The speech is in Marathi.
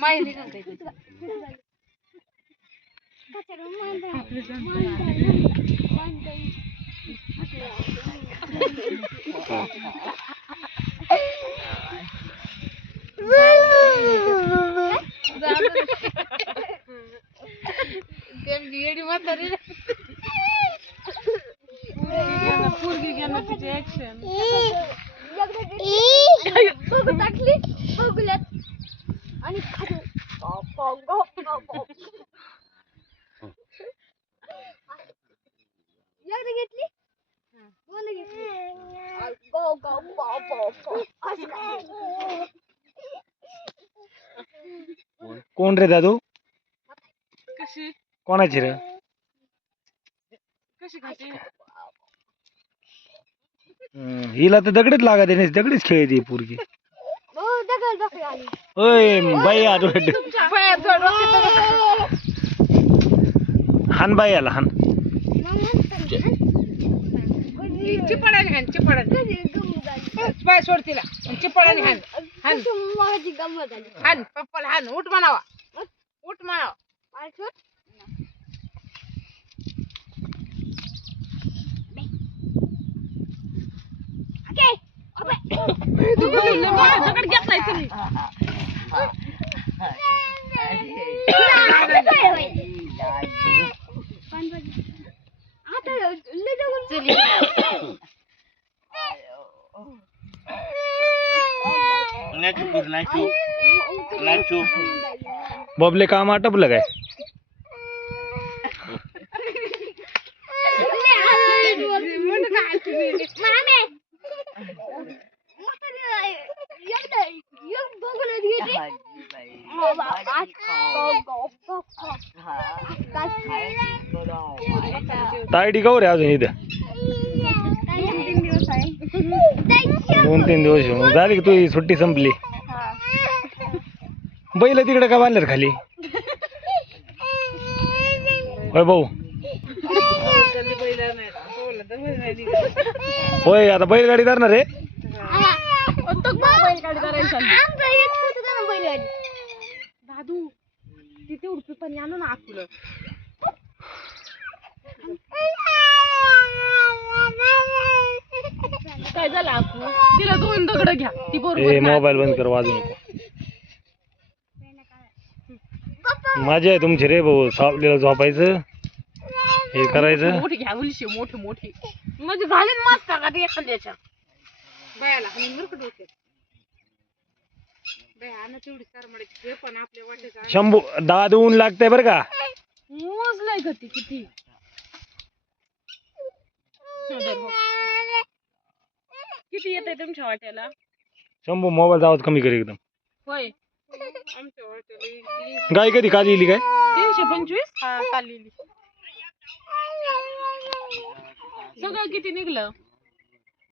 माहेरी घालते येडी म्हातारी पोरगी घेणार तिची ऍक्शन टाकली बघुल्यात आणि एकदा घेतली दोनदा घेतली कोण रे दादू कशी कोणाची रे कशी खाते हिला तर दगडच लागत नाही दगडीच खेळते पोरगी दगड आली ओय बाई आडवट हान बाई आला हान चिपडाने हान चिपडाने पाय सोड तिला चिपडाने हान हान माझी गंमत झाली हान पप्पाला हान उठ म्हणावा उठ म्हणावा दगड घेत नाही तुम्ही बबले काम आटपलं काय तायडी का रे अजून इथं 2-3 दिवस मग झाली की तुझी सुट्टी संपली बैल तिकडे का बांधल्यात खाली होय भाऊ होय आता बैलगाडी करणार आहे दादू तिथे उडपी पण आणू ना आकुलं काय झालं आकू तिला 2 दगड घ्या ती बरोबर मोबाईल बंद कर वाजू नको मजा आहे तुमची रे भाऊ सावलीला झोपायचं हे करायचं मोठी घ्या उलशी मोठी मोठी म्हणजे घालीन मस्त का ते एखाद्याच्या बायाला मुरकट होते बाया ना तेवढी सरमडायची हे पण आपल्या वाटेचा शंभू दाद ऊन लागतंय बरं का मोजलाय का ती किती किती येत आहे तुमच्या वाट्याला शंभू मोबाईल आवाज कमी कर एकदम होय आमच्या वाट्याला गाय कधी काल येली काय 325 हा काल लिहिली सगळं किती निघलं